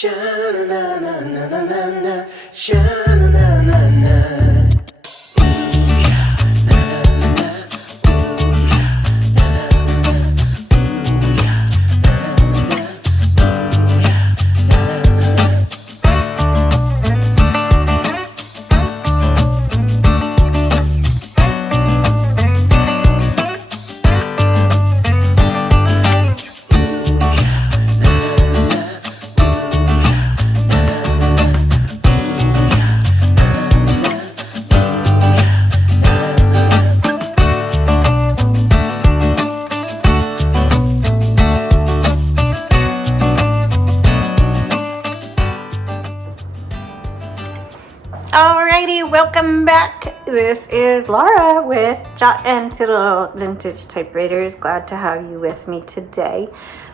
Sha-na-na-na-na-na-na-na, sha-na-na-na-na. Alrighty, welcome back. This is Laura with Jot and Tittle Vintage Typewriters. Glad to have you with me today.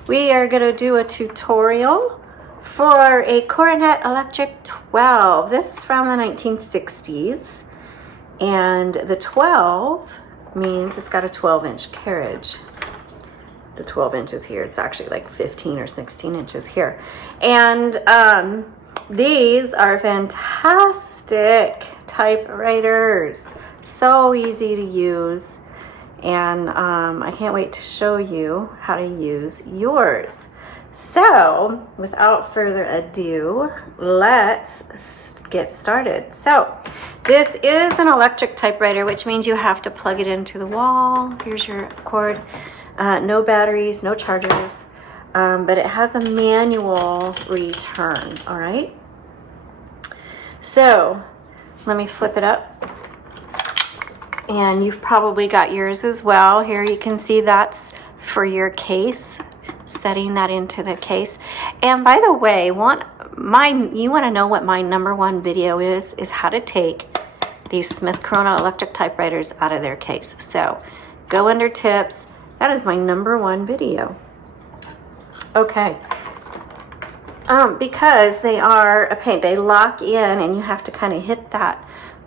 We are going to do a tutorial for a Coronet Electric 12. This is from the 1960s, and the 12 means it's got a 12-inch carriage. The 12 inches here, it's actually like 15 or 16 inches here. And these are fantastic typewriters, so easy to use, and I can't wait to show you how to use yours. So without further ado, let's get started. So this is an electric typewriter, which means you have to plug it into the wall. Here's your cord. No batteries, no chargers, but it has a manual return. All right, so let me flip it up, and you've probably got yours as well. Here you can see that's for your case, setting that into the case. And by the way, you want to know what my #1 video is how to take these Smith Coronet electric typewriters out of their case. So go under tips. That is my #1 video. Okay. Because they are a pain. They lock in, and you have to kind of hit that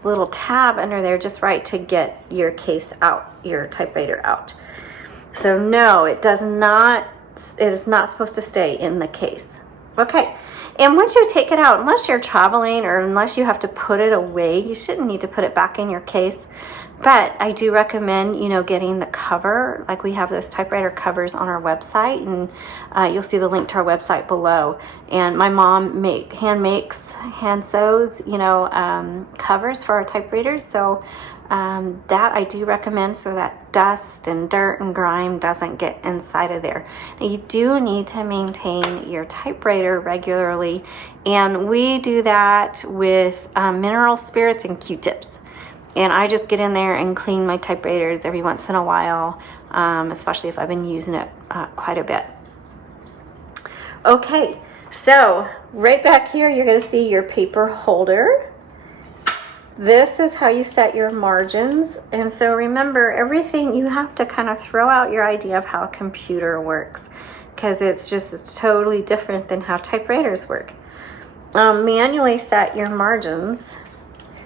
little tab under there just right to get your case out, your typewriter out. So no, it is not supposed to stay in the case. Okay. And once you take it out, unless you're traveling or unless you have to put it away, you shouldn't need to put it back in your case. But I do recommend, getting the cover. Like, we have those typewriter covers on our website, and you'll see the link to our website below. And my mom hand sews, covers for our typewriters. So that I do recommend, so that dust and dirt and grime doesn't get inside of there. Now, you do need to maintain your typewriter regularly, and we do that with mineral spirits and Q-tips. And I just get in there and clean my typewriters every once in a while, especially if I've been using it quite a bit. Okay, so right back here, you're going to see your paper holder. This is how you set your margins. And so remember, everything, you have to kind of throw out your idea of how a computer works, because it's totally different than how typewriters work. Manually set your margins,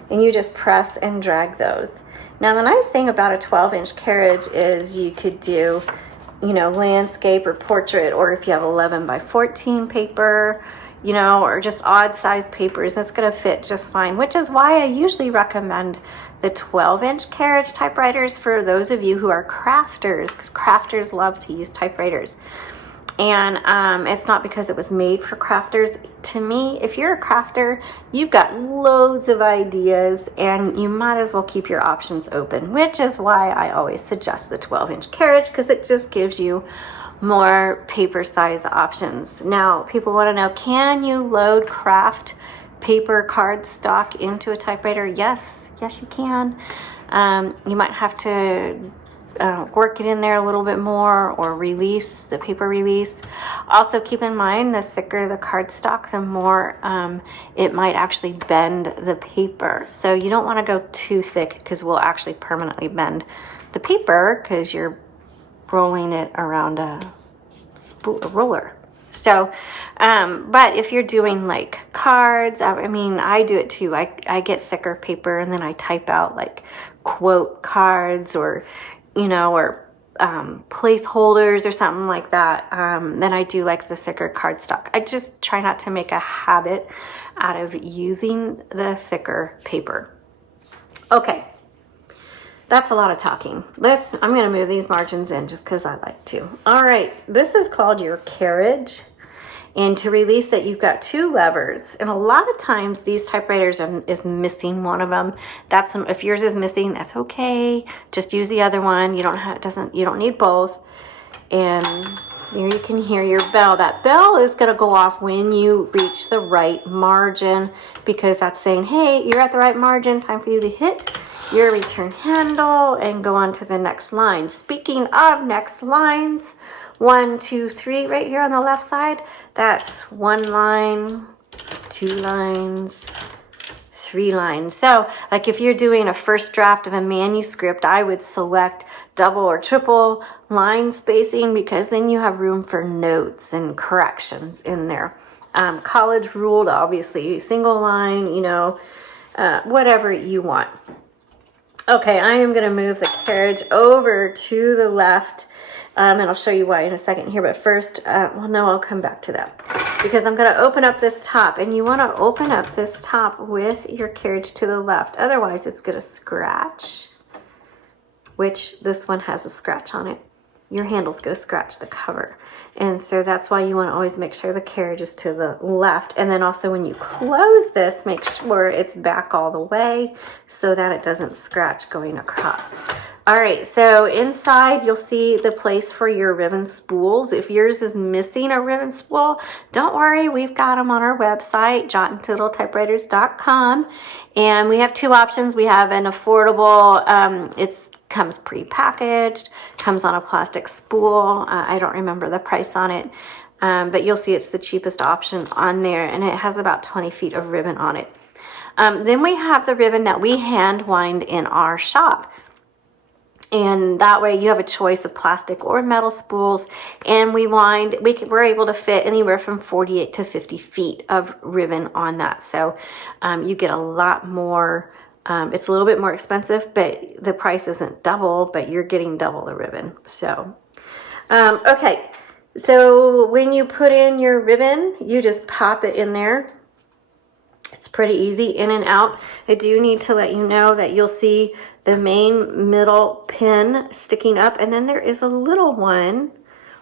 and you just press and drag those. Now, the nice thing about a 12-inch carriage is you could do, landscape or portrait, or if you have 11 by 14 paper, or just odd size papers, that's going to fit just fine, which is why I usually recommend the 12-inch carriage typewriters for those of you who are crafters, because crafters love to use typewriters. And it's not because it was made for crafters. To me, if you're a crafter, you've got loads of ideas, and you might as well keep your options open, which is why I always suggest the 12-inch carriage, because it just gives you more paper size options. Now, people want to know, can you load craft paper cardstock into a typewriter? Yes, you can. You might have to work it in there a little bit more, or release the paper release. Also, keep in mind, the thicker the cardstock, the more it might actually bend the paper. So you don't want to go too thick, because we'll actually permanently bend the paper, because you're rolling it around a roller. So, but if you're doing like cards, I do it too. I get thicker paper, and then I type out like quote cards, or placeholders or something like that, then I do like the thicker cardstock. I just try not to make a habit out of using the thicker paper. Okay, that's a lot of talking. I'm going to move these margins in just because I like to. All right, this is called your carriage. And to release it, you've got 2 levers. And a lot of times these typewriters is missing one of them. If yours is missing, that's okay. Just use the other one. You don't need both. And here you can hear your bell. That bell is going to go off when you reach the right margin, because that's saying, hey, you're at the right margin. Time for you to hit your return handle and go on to the next line. Speaking of next lines, 1, 2, 3 right here on the left side. That's 1 line, 2 lines, 3 lines. So like if you're doing a first draft of a manuscript, I would select double or triple line spacing, because then you have room for notes and corrections in there. College ruled, obviously, single line, whatever you want. Okay, I am going to move the carriage over to the left. And I'll show you why in a second here. But first, I'll come back to that, because I'm going to open up this top. And you want to open up this top with your carriage to the left. Otherwise, it's going to scratch, which this one has a scratch on it. Your handle's going to scratch the cover. And so that's why you want to always make sure the carriage is to the left. And then also when you close this, make sure it's back all the way so that it doesn't scratch going across. All right, so inside you'll see the place for your ribbon spools. If yours is missing a ribbon spool, don't worry, we've got them on our website, jotandtittletypewriters.com. And we have 2 options. We have an affordable, comes pre-packaged, comes on a plastic spool. I don't remember the price on it, but you'll see it's the cheapest option on there, and it has about 20 feet of ribbon on it. Then we have the ribbon that we hand wind in our shop. And that way you have a choice of plastic or metal spools, and we're able to fit anywhere from 48 to 50 feet of ribbon on that. So you get a lot more. It's a little bit more expensive, but the price isn't double, but you're getting double the ribbon. So, okay. So when you put in your ribbon, you just pop it in there. It's pretty easy, in and out. I do need to let you know that you'll see the main middle pin sticking up, and then there is a little one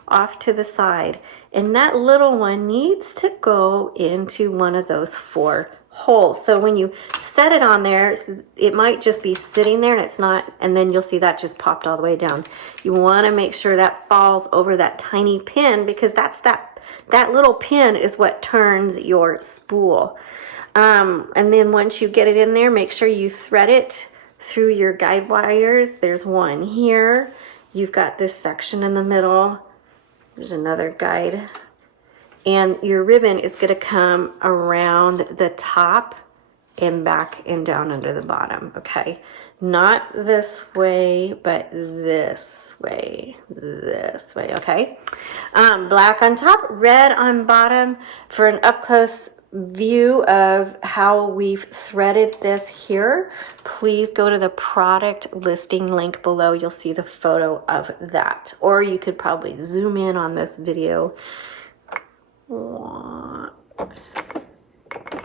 off to the side. And that little one needs to go into one of those 4 holes. So when you set it on there, it might just be sitting there and it's not, and then you'll see that just popped all the way down. You want to make sure that falls over that tiny pin, because that little pin is what turns your spool. And then once you get it in there, make sure you thread it through your guide wires. There's one here. You've got this section in the middle. There's another guide. And your ribbon is going to come around the top and back and down under the bottom, okay? Not this way, but this way, okay? Black on top, red on bottom. For an up-close view of how we've threaded this here, please go to the product listing link below. You'll see the photo of that. Or you could probably zoom in on this video.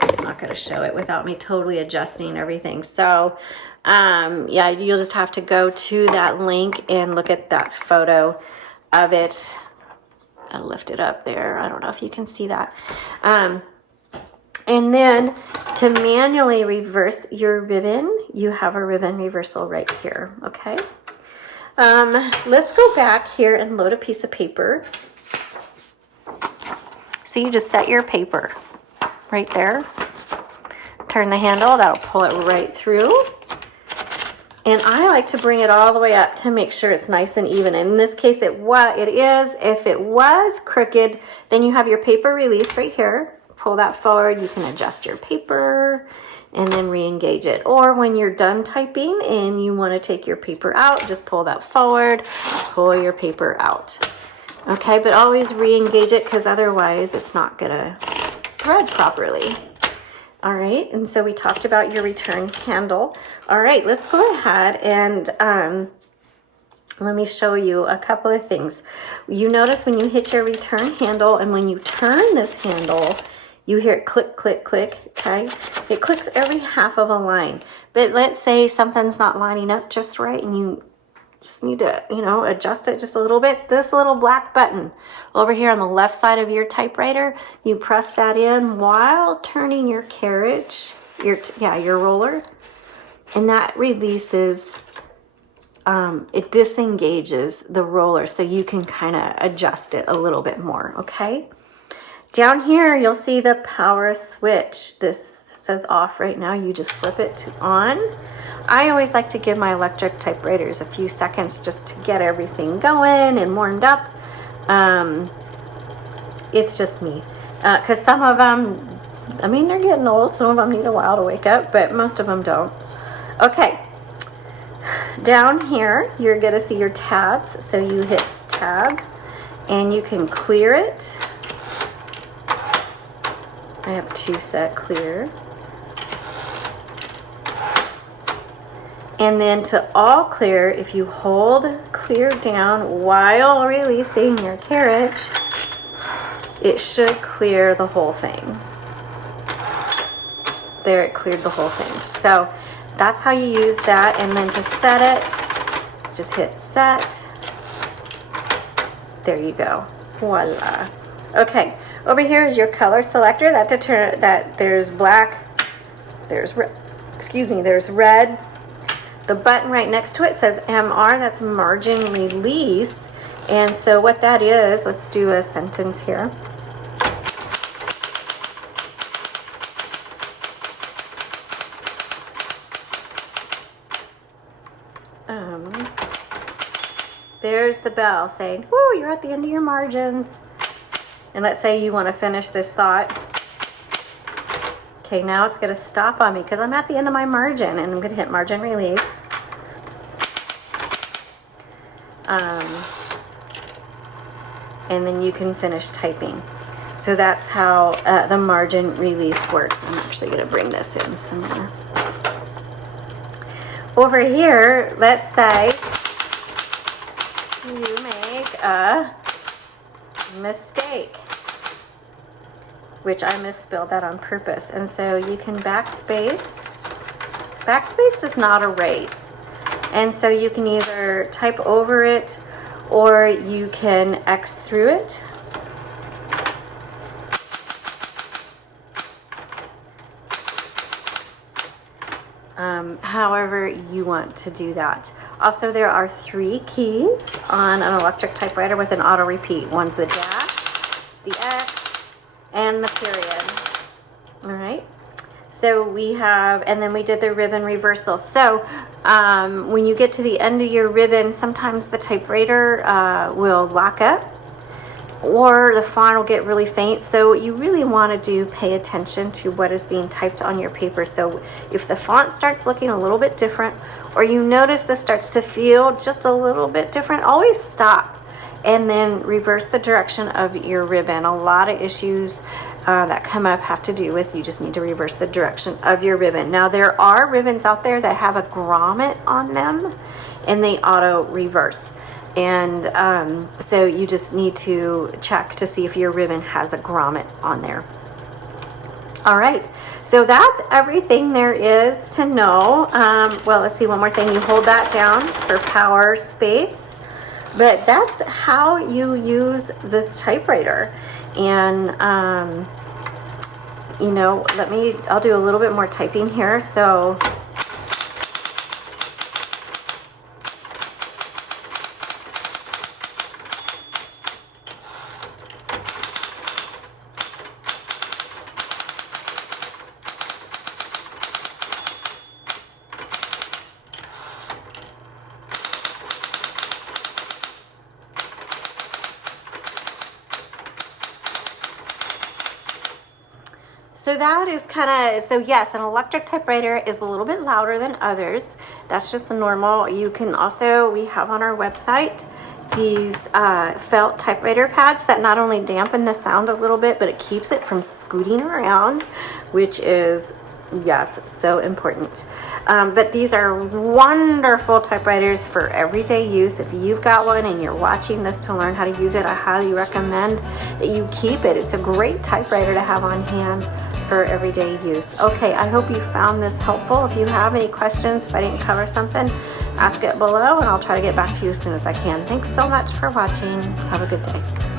It's not going to show it without me totally adjusting everything. So yeah, you'll just have to go to that link and look at that photo of it. I'll lift it up there. I don't know if you can see that. And then to manually reverse your ribbon, you have a ribbon reversal right here, okay? Let's go back here and load a piece of paper. So you just set your paper right there. Turn the handle, that'll pull it right through. And I like to bring it all the way up to make sure it's nice and even. And in this case, it is. If it was crooked, then you have your paper release right here. Pull that forward. You can adjust your paper and then re-engage it. Or when you're done typing and you want to take your paper out, just pull that forward, pull your paper out. Okay, but always re-engage it, because otherwise it's not gonna thread properly. All right, and so we talked about your return handle. All right, let's go ahead and let me show you a couple of things. You notice when you hit your return handle and when you turn this handle, you hear it click, click, click, okay? It clicks every half of a line. But let's say something's not lining up just right and you just need to, you know, adjust it just a little bit. This little black button over here on the left side of your typewriter, you press that in while turning your carriage, your roller, and that releases, it disengages the roller so you can kind of adjust it a little bit more, okay? Down here, you'll see the power switch. This says off right now. You just flip it to on. I always like to give my electric typewriters a few seconds just to get everything going and warmed up. It's just me. Because some of them, I mean, they're getting old. Some of them need a while to wake up, but most of them don't. Okay. Down here, you're going to see your tabs. So you hit tab and you can clear it. I have 2 set clear. And then to all clear, if you hold clear down while releasing your carriage, it should clear the whole thing. There, it cleared the whole thing. So that's how you use that. And then to set it, just hit set. There you go. Voila. Okay, over here is your color selector. That there's black, there's red. The button right next to it says MR, that's margin release. And so what that is, let's do a sentence here. There's the bell saying, whoo, you're at the end of your margins. And let's say you want to finish this thought. Okay, now it's going to stop on me because I'm at the end of my margin and I'm going to hit margin release. And then you can finish typing. So that's how the margin release works. I'm actually going to bring this in some more. Over here, let's say you make a mistake, which I misspelled that on purpose. And so you can backspace. Backspace does not erase. And so you can either type over it or you can X through it. However you want to do that. Also, there are 3 keys on an electric typewriter with an auto repeat. One's the dash, the X, and the period. All right. So we have, and then we did the ribbon reversal. So when you get to the end of your ribbon, sometimes the typewriter will lock up or the font will get really faint. So you really want to pay attention to what is being typed on your paper. So if the font starts looking a little bit different, or you notice this starts to feel just a little bit different, always stop and then reverse the direction of your ribbon. A lot of issues that come up have to do with you just need to reverse the direction of your ribbon. Now there are ribbons out there that have a grommet on them and they auto reverse. And so you just need to check to see if your ribbon has a grommet on there. All right, so that's everything there is to know. Well, let's see, one more thing. You hold that down for power space. But that's how you use this typewriter. And, you know, I'll do a little bit more typing here. So that is kind of, so yes, an electric typewriter is a little bit louder than others. That's just the normal. You can also, we have on our website these felt typewriter pads that not only dampen the sound a little bit, but it keeps it from scooting around, which is, yes, so important. But these are wonderful typewriters for everyday use. If you've got one and you're watching this to learn how to use it, I highly recommend that you keep it. It's a great typewriter to have on hand for everyday use. Okay, I hope you found this helpful. If you have any questions, if I didn't cover something, ask it below and I'll try to get back to you as soon as I can. Thanks so much for watching. Have a good day.